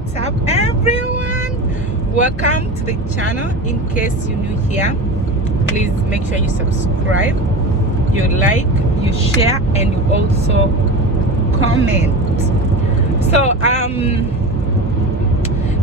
What's up, everyone? Welcome to the channel. In case you're new here, please make sure you subscribe, you like, you share, and you also comment. So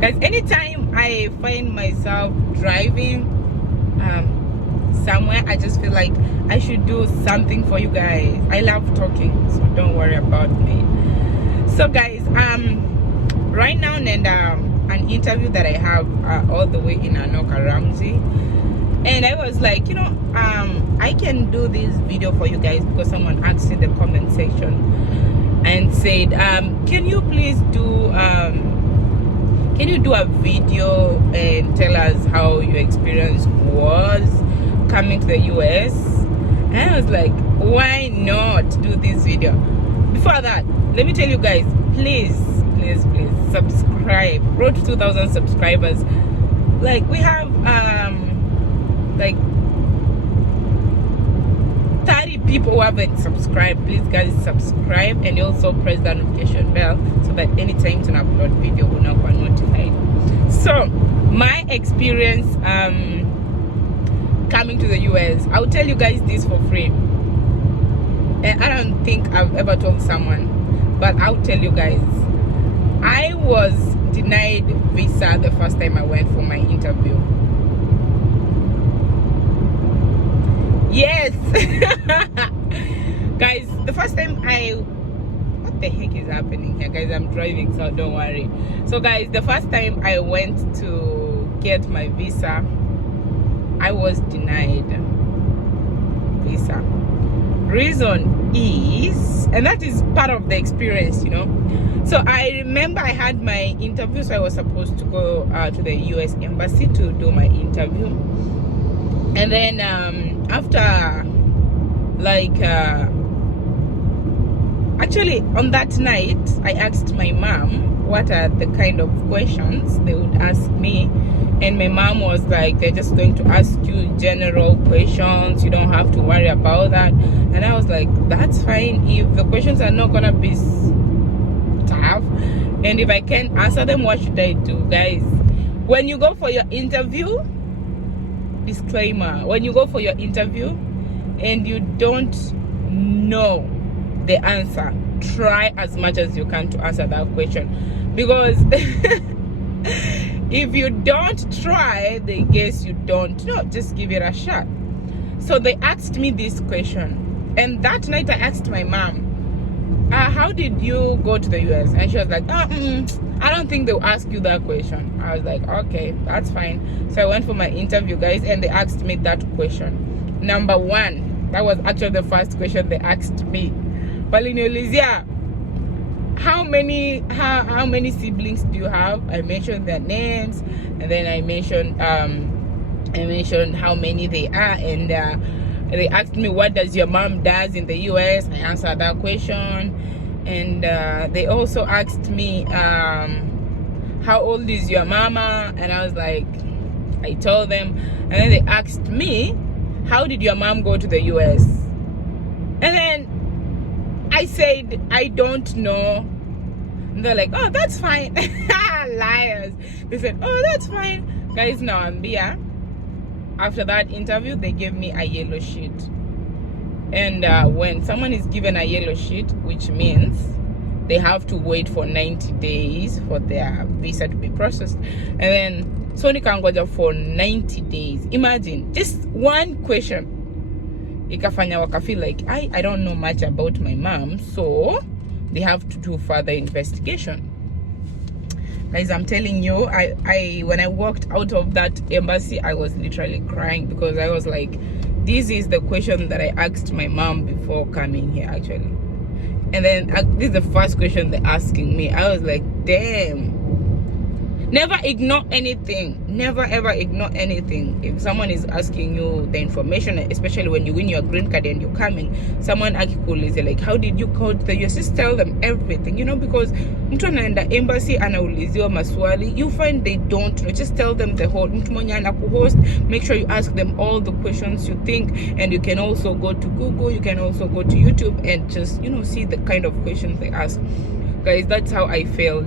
guys, anytime I find myself driving somewhere, I just feel like I should do something for you guys. I love talking, so don't worry about me. So guys, right now, and an interview that I have all the way in Anoka, Ramsey, and I was like, I can do this video for you guys because someone asked in the comment section and said, can you please do a video and tell us how your experience was coming to the US? And I was like, why not do this video? Before that, let me tell you guys, please subscribe. Road to 2,000 subscribers. Like, we have like 30 people who haven't subscribed. Please guys, subscribe, and also press that notification bell so that anytime to upload video will not be notified. So my experience coming to the US, I'll tell you guys this for free, and I don't think I've ever told someone, but I'll tell you guys. I was denied visa the first time I went for my interview. Yes. Guys, the first time what the heck is happening here, guys? I'm driving, so don't worry. So guys, the first time I went to get my visa, I was denied visa. Reason is, and that is part of the experience, So I remember I had my interview, so I was supposed to go to the US embassy to do my interview. And then after, like, actually on that night, I asked my mom what are the kind of questions they would ask me. And my mom was like, they're just going to ask you general questions, you don't have to worry about that. And I was like, that's fine if the questions are not gonna be tough, and if I can't answer them, what should I do? Guys, when you go for your interview, disclaimer, when you go for your interview and you don't know the answer, try as much as you can to answer that question, because if you don't try, they guess you don't know. Just give it a shot. So they asked me this question, and that night I asked my mom, how did you go to the US? And she was like, I don't think they'll ask you that question. I was like, okay, that's fine. So I went for my interview, guys, and they asked me that question. Number one, that was actually the first question they asked me. Baliniolizia, how many siblings do you have? I mentioned their names, and then I mentioned how many they are, and they asked me, what does your mom does in the US? I answered that question. And they also asked me, how old is your mama? And I was like, I told them. And then they asked me, how did your mom go to the US? And then I said, I don't know. And they're like, oh, that's fine. Liars. They said, oh, that's fine. Guys, now I'm here. After that interview, they gave me a yellow sheet. And when someone is given a yellow sheet, which means they have to wait for 90 days for their visa to be processed. And then Sony Kangoja for 90 days. Imagine, just one question. Ikafanya waka feel like, I don't know much about my mom, so they have to do further investigation. Guys, I'm telling you, I when I walked out of that embassy, I was literally crying, because I was like, this is the question that I asked my mom before coming here, actually. And then this is the first question they're asking me. I was like, damn. Never ignore anything. Never ever ignore anything. If someone is asking you the information, especially when you win your green card and you're coming, someone akikuulize like, how did you go to the US? Just tell them everything, because mtu anaenda embassy anauliziwa maswali, you find they don't know. Just tell them the whole. Mtu mwenye anakuhost, make sure you ask them all the questions you think, and you can also go to Google, you can also go to YouTube and just see the kind of questions they ask. Guys, that's how I failed.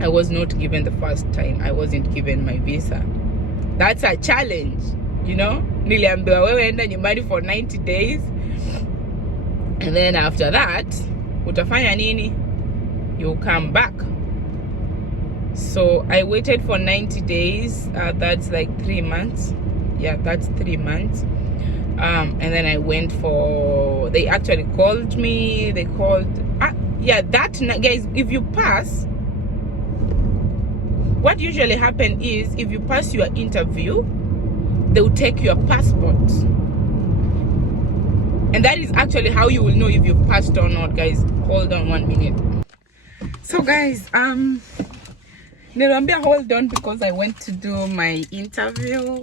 I was not given the first time. I wasn't given my visa. That's a challenge, you know. Niliambiwa wewe enda nyumbani for 90 days. And then after that, utafanya nini? You come back. So I waited for 90 days. That's like 3 months. Yeah, that's 3 months. And then I went for, they actually called me. They called, that guys, if you pass, what usually happens is if you pass your interview, they'll take your passport. And that is actually how you will know if you've passed or not, guys. Hold on 1 minute. So guys, niliambia hold on because I went to do my interview.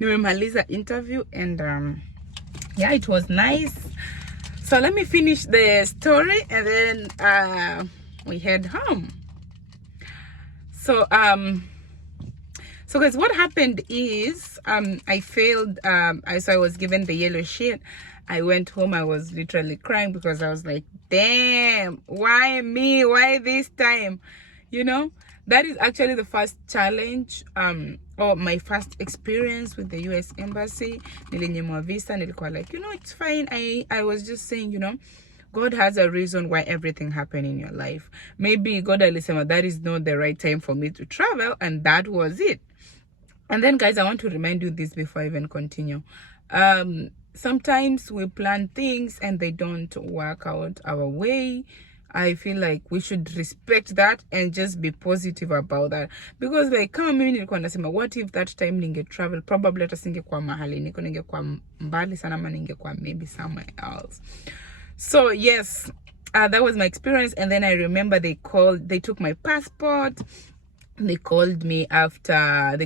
Nimemaliza interview and yeah, it was nice. So let me finish the story and then we head home. So so guys, what happened is I failed. So I was given the yellow sheet. I went home. I was literally crying because I was like, damn, why me? Why this time? You know, that is actually the first challenge or my first experience with the US Embassy. Nilinyimwa visa. Nilikuwa like, you know, it's fine. I was just saying, you know, God has a reason why everything happened in your life. Maybe God alisema that is not the right time for me to travel, and that was it. And then guys, I want to remind you this before I even continue. Sometimes we plan things and they don't work out our way. I feel like we should respect that and just be positive about that, because like kama mimi nilikuwa nasema, what if that time ninge travel, probably hata singekuwa mahali niko, ningekuwa mbali sana, ama ningekuwa maybe somewhere else. So yes, that was my experience. And then I remember they took my passport. They called me after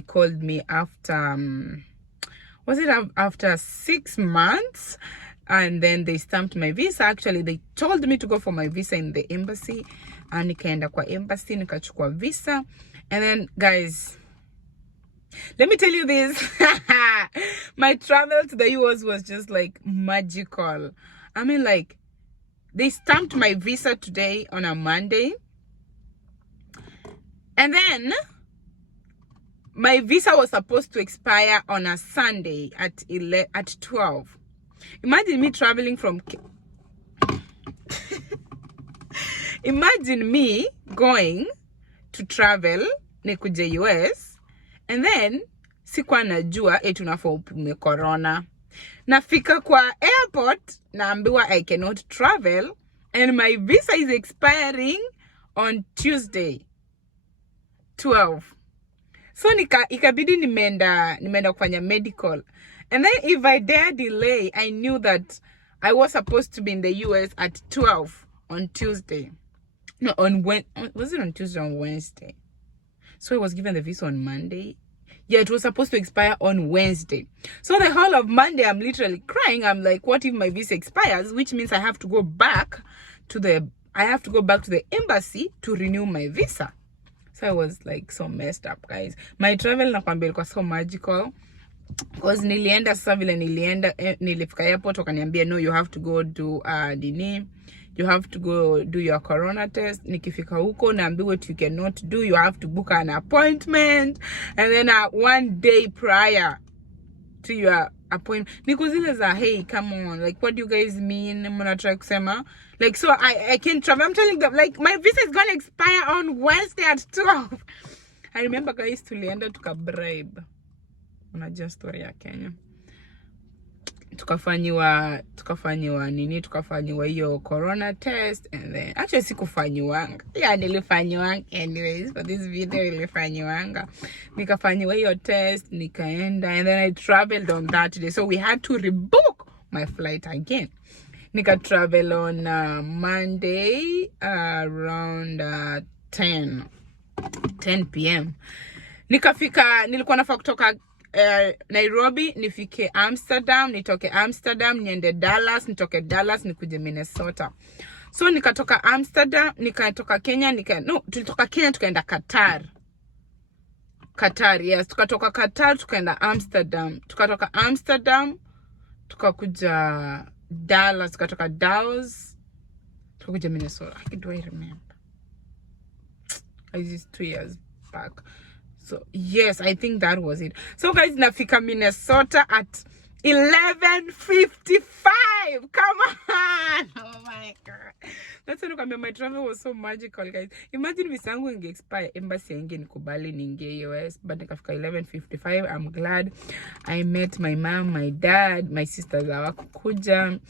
was it after 6 months? And then they stamped my visa. Actually, they told me to go for my visa in the embassy. And nikaenda kwa embassy, nikachukua visa. And then guys, let me tell you this. My travel to the US was just like magical. I mean, like, they stamped my visa today on a Monday. And then my visa was supposed to expire on a Sunday at 12. Imagine me traveling from imagine me going to travel nikuje US, and then sikuwa najua tunafaa upime corona. Nafika kwa airport, naambiwa I cannot travel, and my visa is expiring on Tuesday 12. So ikabidi nimeenda kufanya medical. And then if I dare delay, I knew that I was supposed to be in the US at 12 on Tuesday. No, was it on Tuesday or on Wednesday? So I was given the visa on Monday. Yeah, it was supposed to expire on Wednesday. So the whole of Monday, I'm literally crying. I'm like, what if my visa expires? Which means I have to go back to the embassy to renew my visa. So I was like so messed up, guys. My travel nakwambia ilikuwa so magical. Because nilienda sasa vile nilifika airport wakaniambia no, you have to go do you have to go do your corona test. Nikifika huko naambiwa what you cannot do, you have to book an appointment, and then 1 day prior to your appointment. Niko zile za, hey, come on, like what do you guys mean? Mna try kusema like, so I can't travel. I'm telling them like my visa is going to expire on Wednesday at 12. I remember guys tulienda tukabribe. Unajua story ya Kenya. Tukafanyiwa hiyo corona test, and then actually sikufanyiwanga. Yeah, nilifanyiwanga anyways, for this video nilifanyiwanga. Nikafanyiwa hiyo test, nikaenda, and then I traveled on that day. So we had to rebook my flight again. Nika travel on Monday around 10 p.m. Nilikuwa nafaa kutoka Nairobi nifike Amsterdam, nitoke Amsterdam niende Dallas, nitoke Dallas nikuje Minnesota. So nikatoka Amsterdam, nikatoka Kenya, tulitoka Kenya tukaenda Qatar, yes. Tukatoka Qatar tukaenda Amsterdam, tukatoka Amsterdam tukakuja Dallas, tukatoka Dallas tukakuja Minnesota. Do I remember? This is 2 years back. So yes, I think that was it. So guys, nafika Minnesota at 11:55. Come on. Oh my god, that's why my travel was so magical, guys. Imagine visa yangu inge expire, embassy inge nikubali ninge US, but nikafika 11:55. I'm glad I met my mom, my dad, my sisters hawakukuja.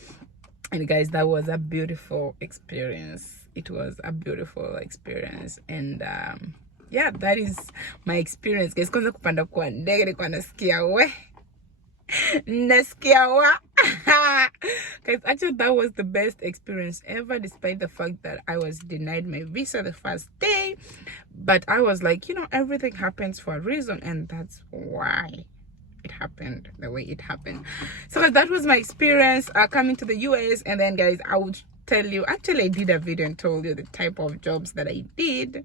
And guys, that was a beautiful experience. It was a beautiful experience. And yeah, that is my experience, guys. Kwanza kupanda kwa ndege nilikuwa nasikia wa guys, actually that was the best experience ever, despite the fact that I was denied my visa the first day. But I was like, you know, everything happens for a reason, and that's why it happened the way it happened. So that was my experience coming to the US. And then guys, I would tell you, actually I did a video and told you the type of jobs that I did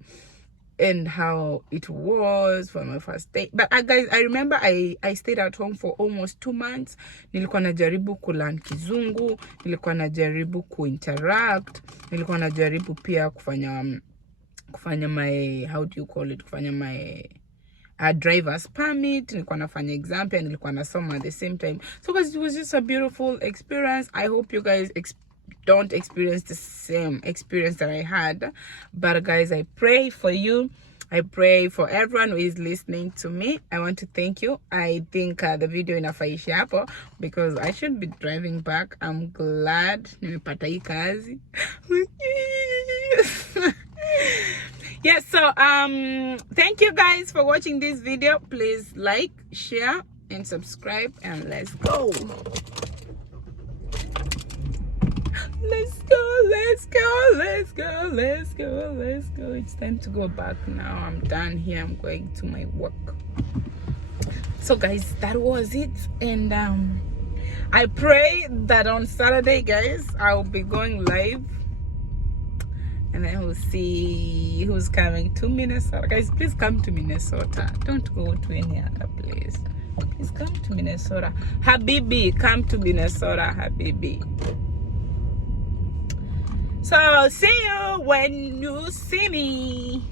and how it was for my first day. But guys, I remember I stayed at home for almost 2 months. Nilikuwa najaribu kulearn Kizungu, nilikuwa najaribu kuinteract, nilikuwa najaribu pia kufanya my, how do you call it, kufanya my driver's permit, nilikuwa nafanya exam pia nilikuwa nasoma at the same time. So guys, it was just a beautiful experience. I hope you guys don't experience the same experience that I had. But guys, I pray for you. I pray for everyone who is listening to me. I want to thank you. I think the video inafaisha hapo because I should be driving back. I'm glad nimepata hii kazi. Yes, so thank you guys for watching this video. Please like, share, and subscribe, and let's go. Let's go. It's time to go back now. I'm done here. I'm going to my work. So guys, that was it. And I pray that on Saturday, guys, I'll be going live. And then we'll see who's coming to Minnesota. Guys, please come to Minnesota. Don't go to any other place. Please come to Minnesota. Habibi, come to Minnesota, Habibi. So, see you when you see me.